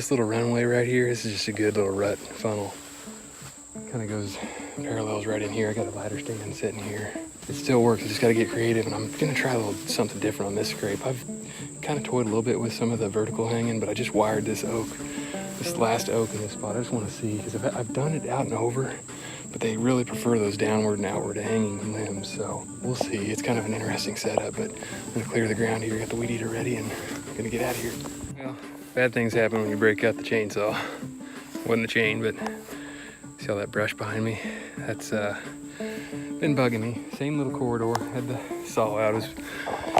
This little runway right here, this is just a good little rut funnel. Kind of goes parallels right in here. I got a lighter stand sitting here. It still works, I just gotta get creative, and I'm gonna try a little something different on this scrape. I've kind of toyed a little bit with some of the vertical hanging, but I just wired this oak, this last oak in this spot. I just wanna see, because I've done it out and over, but they really prefer those downward and outward hanging limbs, so we'll see. It's kind of an interesting setup, but I'm gonna clear the ground here, got the weed eater ready, and I'm gonna get out of here. Well, bad things happen when you break out the chainsaw. Wasn't a chain, but see all that brush behind me? That's been bugging me. Same little corridor, had the saw out. I was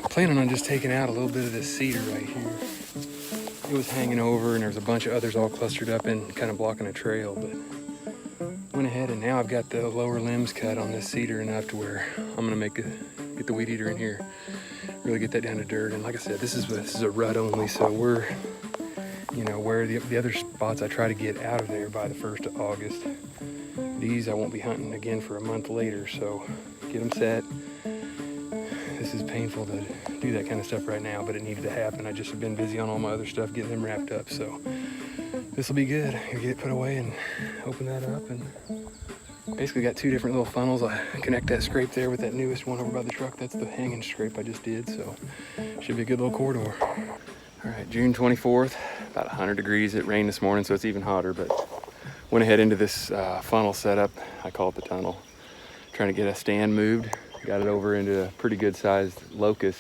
planning on just taking out a little bit of this cedar right here. It was hanging over, and there's a bunch of others all clustered up and kind of blocking a trail, but went ahead, and now I've got the lower limbs cut on this cedar enough to where I'm gonna get the weed eater in here, really get that down to dirt. And like I said, this is a rut only, so we're, you know, where the other spots I try to get out of there by the 1st of August. These I won't be hunting again for a month later, so get them set. This is painful to do that kind of stuff right now, but it needed to happen. I just have been busy on all my other stuff, getting them wrapped up, so this will be good. I'll get it put away and open that up, and basically got 2 different little funnels. I connect that scrape there with that newest one over by the truck. That's the hanging scrape I just did, so should be a good little corridor. All right, June 24th, about 100 degrees. It rained this morning, so it's even hotter, but went ahead into this funnel setup. I call it the tunnel. Trying to get a stand moved. Got it over into a pretty good sized locust.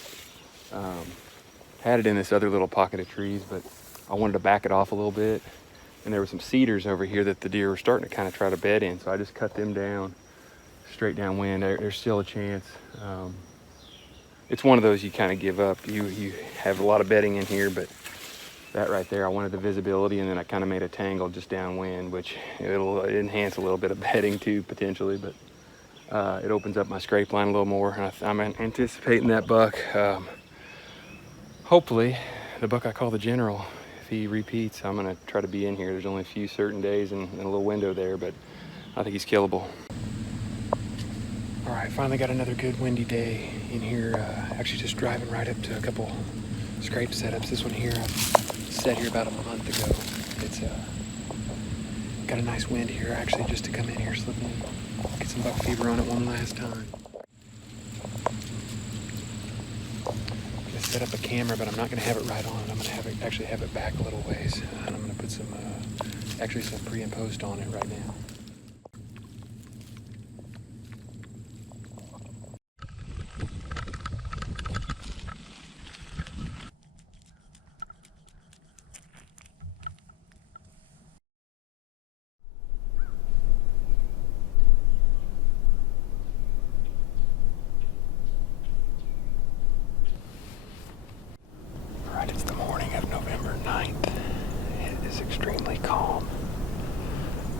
Had it in this other little pocket of trees, but I wanted to back it off a little bit. And there were some cedars over here that the deer were starting to kind of try to bed in, so I just cut them down, straight downwind. There's still a chance. It's one of those you kind of give up. You have a lot of bedding in here, but that right there, I wanted the visibility, and then I kind of made a tangle just downwind, which it'll enhance a little bit of bedding too, potentially, but it opens up my scrape line a little more, and I'm anticipating that buck. Hopefully, the buck I call the General, if he repeats, I'm gonna try to be in here. There's only a few certain days and a little window there, but I think he's killable. All right, finally got another good windy day in here. Actually just driving right up to a couple scrape setups. This one here, I set here about a month ago. It's got a nice wind here actually just to come in here, slip in, get some buck fever on it one last time. I'm gonna set up a camera, but I'm not gonna have it right on it. I'm gonna actually have it back a little ways, and I'm gonna put some pre and post on it right now. It's the morning of November 9th. It is extremely calm.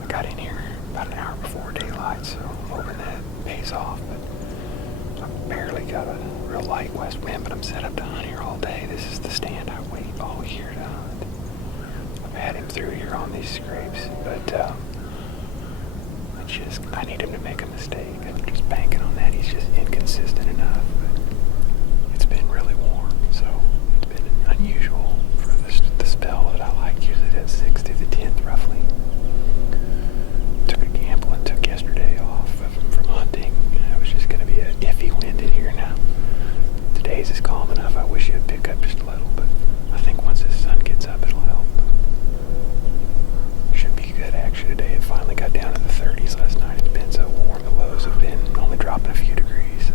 I got in here about an hour before daylight, so I'm hoping that pays off. But I've barely got a real light west wind, but I'm set up to hunt here all day. This is the stand I wait all year to hunt. I've had him through here on these scrapes, but I need him to make a mistake. I'm just banking on that. He's just inconsistent enough. But it's been really warm, so unusual for the spell that I like. Usually that's 6th through the 10th roughly. Took a gamble and took yesterday off from hunting. It was just going to be an iffy wind in here now. Today's is calm enough. I wish it'd pick up just a little, but I think once the sun gets up it'll help. Should be good action today. It finally got down to the 30s last night. It's been so warm. The lows have been only dropping a few degrees, so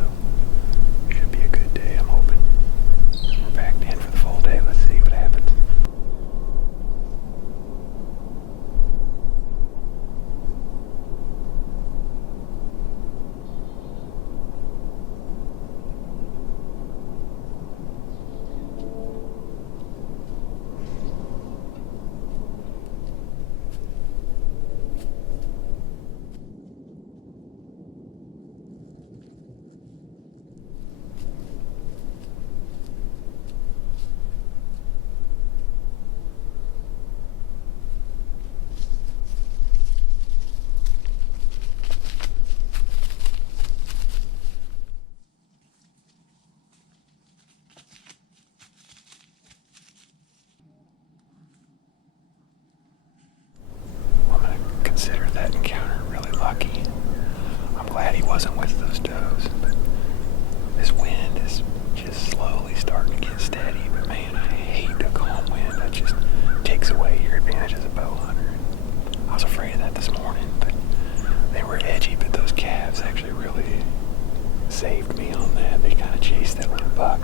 chase that little buck.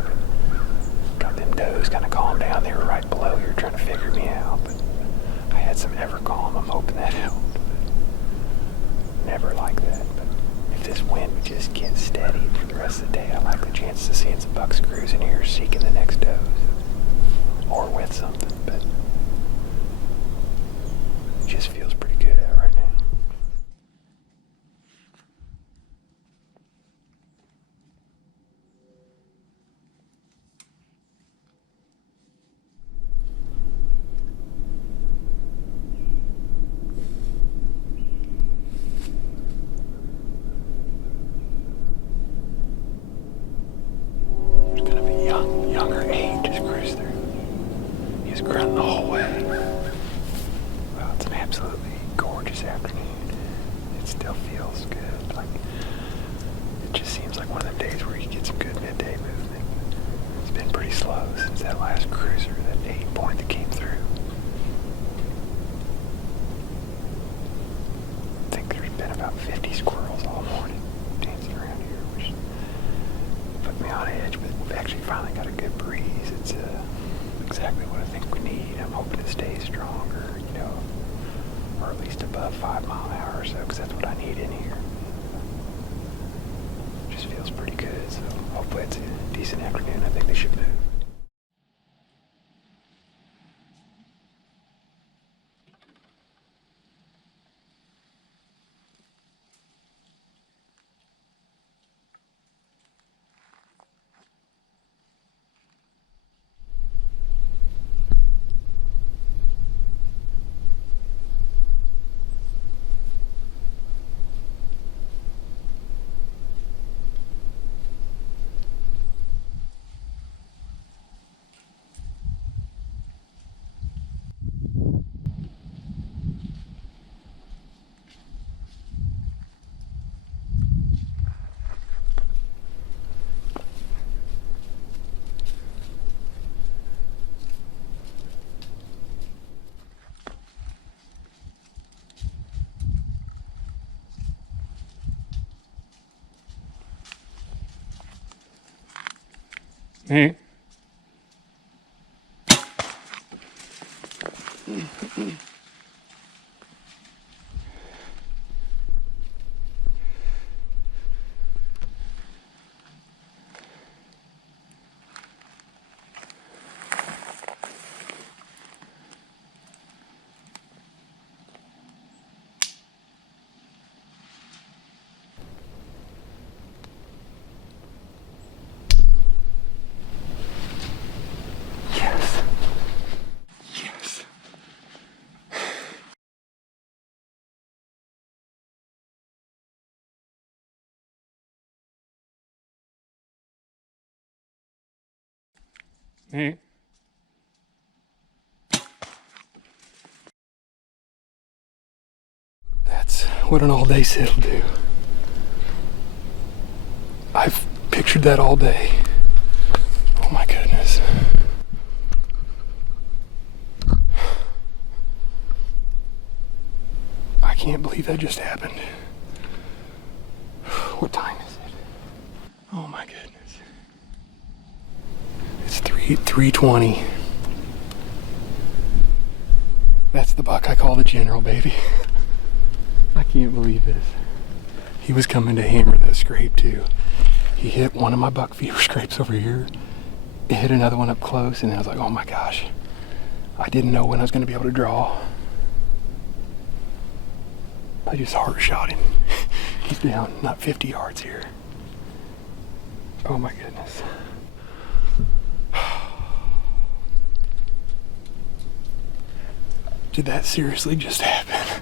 Got them does kind of calmed down. They were right below here trying to figure me out. But I had some Evercalm. I'm hoping that helped. Never like that. But if this wind would just get steady for the rest of the day, I like the chances of seeing some bucks cruising here seeking the next does. Or with something. But it just feels pretty good out right now. Grunting the whole way. Well, it's an absolutely gorgeous afternoon. It still feels good. Like, it just seems like one of them days where you get some good midday movement. It's been pretty slow since that last cruiser, that 8-point that came through. I think there's been about 50 squirrels all morning dancing around here, which put me on edge, but we've actually finally got a good breeze. It's exactly what I think we need. I'm hoping it stays stronger, or at least above 5 mile an hour or so, because that's what I need in here. Just feels pretty good, so hopefully it's a decent afternoon. I think they should move. Hey. Hey. That's what an all-day sit will do. I've pictured that all day. Oh my goodness. I can't believe that just happened. What time is it? Oh my goodness. It's 3:20. That's the buck I call the general, baby. I can't believe this. He was coming to hammer that scrape too. He hit one of my buck feeder scrapes over here. It hit another one up close, and I was like, oh my gosh. I didn't know when I was going to be able to draw. I just heart shot him. He's down, not 50 yards here. Oh my goodness. Did that seriously just happen?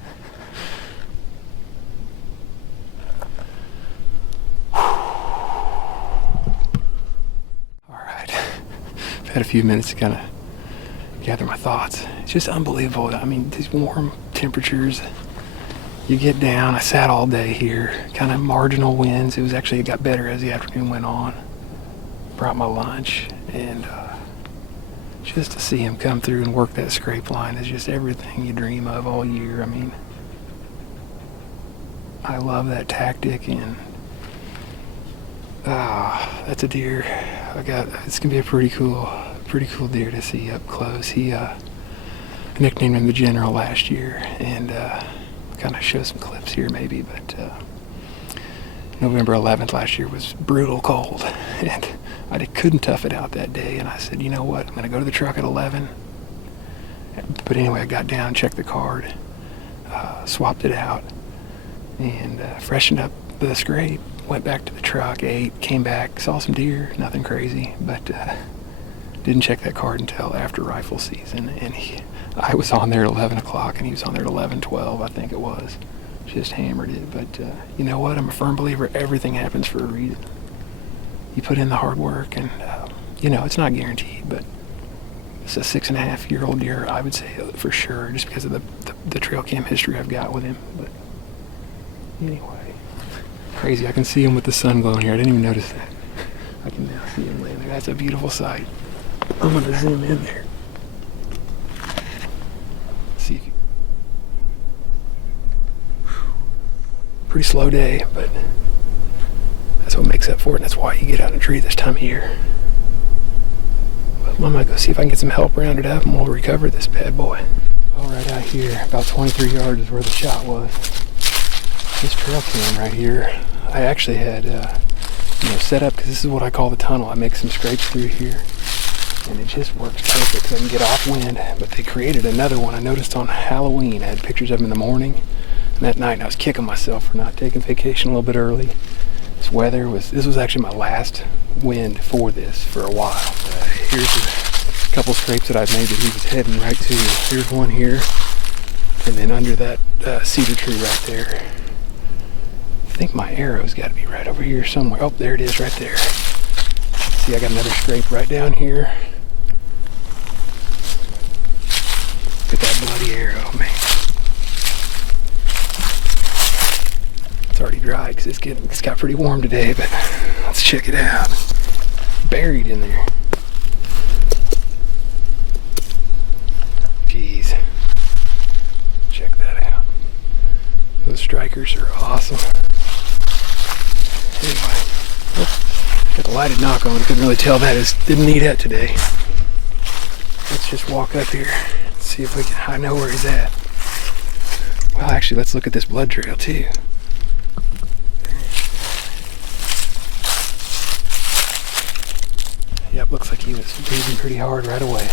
Alright. I've had a few minutes to kind of gather my thoughts. It's just unbelievable. I mean, these warm temperatures, you get down. I sat all day here, kind of marginal winds. It got better as the afternoon went on. Brought my lunch, and just to see him come through and work that scrape line is just everything you dream of all year. I mean, I love that tactic, and Ah, that's a deer. It's gonna be a pretty cool deer to see up close. He nicknamed him the General last year, and kind of show some clips here maybe, but November 11th last year was brutal cold, and I couldn't tough it out that day, and I said, you know what, I'm gonna go to the truck at 11. But anyway, I got down, checked the card, swapped it out, and freshened up the scrape, went back to the truck, ate, came back, saw some deer, nothing crazy, but didn't check that card until after rifle season, and I was on there at 11 o'clock, and he was on there at 11:12, I think it was. Just hammered it, but you know what? I'm a firm believer everything happens for a reason. You put in the hard work, and you know, it's not guaranteed, but it's a 6.5-year-old deer, I would say, for sure, just because of the trail cam history I've got with him. But anyway, crazy. I can see him with the sun glowing here. I didn't even notice that. I can now see him laying there. That's a beautiful sight. I'm going to zoom in there. See if you... Pretty slow day, but that's what makes up for it, and that's why you get out in a tree this time of year. But I'm gonna go see if I can get some help rounded up, and we'll recover this bad boy. All right, out here, about 23 yards is where the shot was. This trail cam right here, I actually had set up, because this is what I call the tunnel. I make some scrapes through here, and it just works perfect. So I can get off wind, but they created another one. I noticed on Halloween, I had pictures of them in the morning, and that night, and I was kicking myself for not taking vacation a little bit early. This was actually my last wind for this for a while. Here's a couple scrapes that I've made that he was heading right to. Here's one here, and then under that cedar tree right there. I think my arrow's got to be right over here somewhere. Oh, there it is right there. See, I got another scrape right down here. Look at that bloody arrow, man. It's already dry because it's got pretty warm today, but let's check it out. Buried in there. Jeez. Check that out. Those strikers are awesome. Anyway, got the lighted knock on. Couldn't really tell that. Didn't need that today. Let's just walk up here and see if I know where he's at. Well, actually, let's look at this blood trail too. Yep, looks like he was breathing pretty hard right away.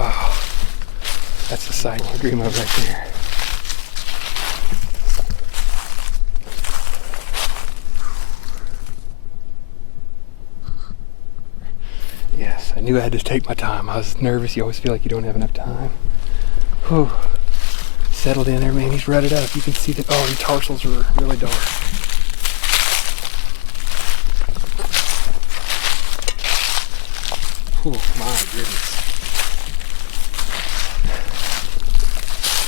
Oh, that's the sight you dream of right there. Yes, I knew I had to take my time. I was nervous. You always feel like you don't have enough time. Whew. Settled in there, man. He's rutted up. You can see that. Oh, the tarsals are really dark. Oh my goodness.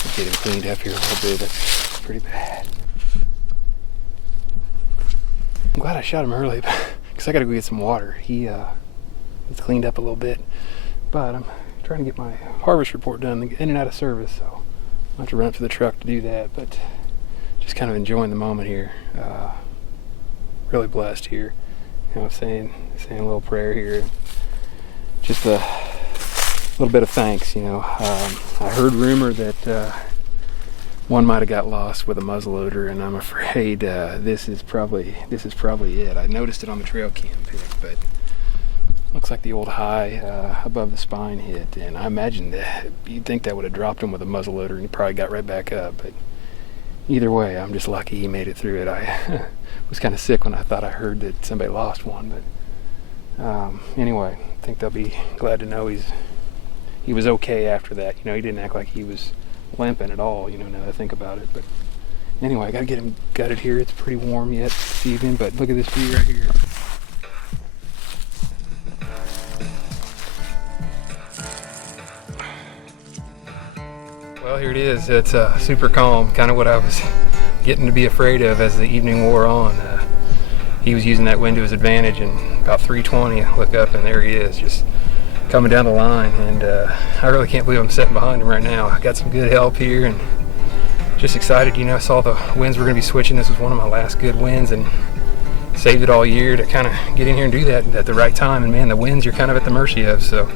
I'll get him cleaned up here a little bit. That's pretty bad. I'm glad I shot him early because I got to go get some water. He's cleaned up a little bit, but I'm trying to get my harvest report done, in and out of service, so I'll have to run up to the truck to do that, but just kind of enjoying the moment here. Really blessed here. You know, saying a little prayer here. Just a little bit of thanks, you know. I heard rumor that one might have got lost with a muzzleloader, and I'm afraid this is probably it. I noticed it on the trail cam pic, but looks like the old high above the spine hit, and I imagine that you'd think that would have dropped him with a muzzleloader, and he probably got right back up. But either way, I'm just lucky he made it through it. I was kind of sick when I thought I heard that somebody lost one, but anyway, I think they'll be glad to know he was okay after that. You know, he didn't act like he was limping at all, you know, now that I think about it. But anyway, I gotta get him gutted here. It's pretty warm yet this evening, but look at this view right here. Well, here it is. It's super calm, kind of what I was getting to be afraid of as the evening wore on. He was using that wind to his advantage, and about 3:20, I look up and there he is, just coming down the line. And I really can't believe I'm sitting behind him right now. I got some good help here, and just excited. You know, I saw the winds were going to be switching. This was one of my last good winds, and saved it all year to kind of get in here and do that at the right time. And man, the winds you're kind of at the mercy of. So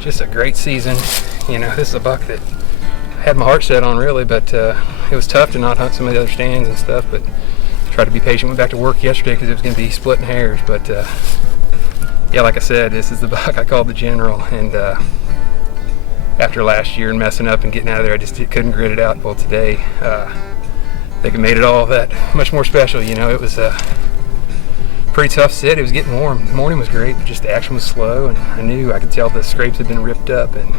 just a great season. You know, this is a buck that I had my heart set on really, but it was tough to not hunt some of the other stands and stuff, but tried to be patient. Went back to work yesterday because it was going to be splitting hairs, but yeah, like I said, this is the buck I called the General, and after last year and messing up and getting out of there, I just couldn't grit it out. Well, today, I think it made it all that much more special. You know, it was a pretty tough sit. It was getting warm. The morning was great, but just the action was slow, and I could tell the scrapes had been ripped up, and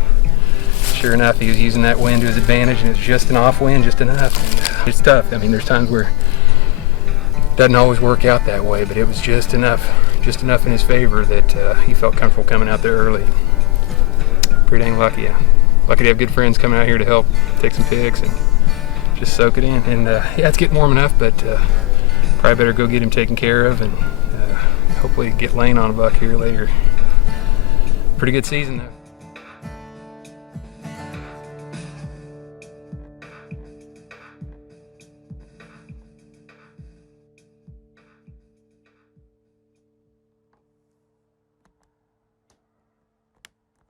sure enough, he was using that wind to his advantage, and it was just an off wind, just enough. And it's tough. I mean, there's times where it doesn't always work out that way, but it was just enough in his favor that he felt comfortable coming out there early. Pretty dang lucky. Yeah. Lucky to have good friends coming out here to help take some pics and just soak it in. And yeah, it's getting warm enough, but probably better go get him taken care of and hopefully get laying on a buck here later. Pretty good season though.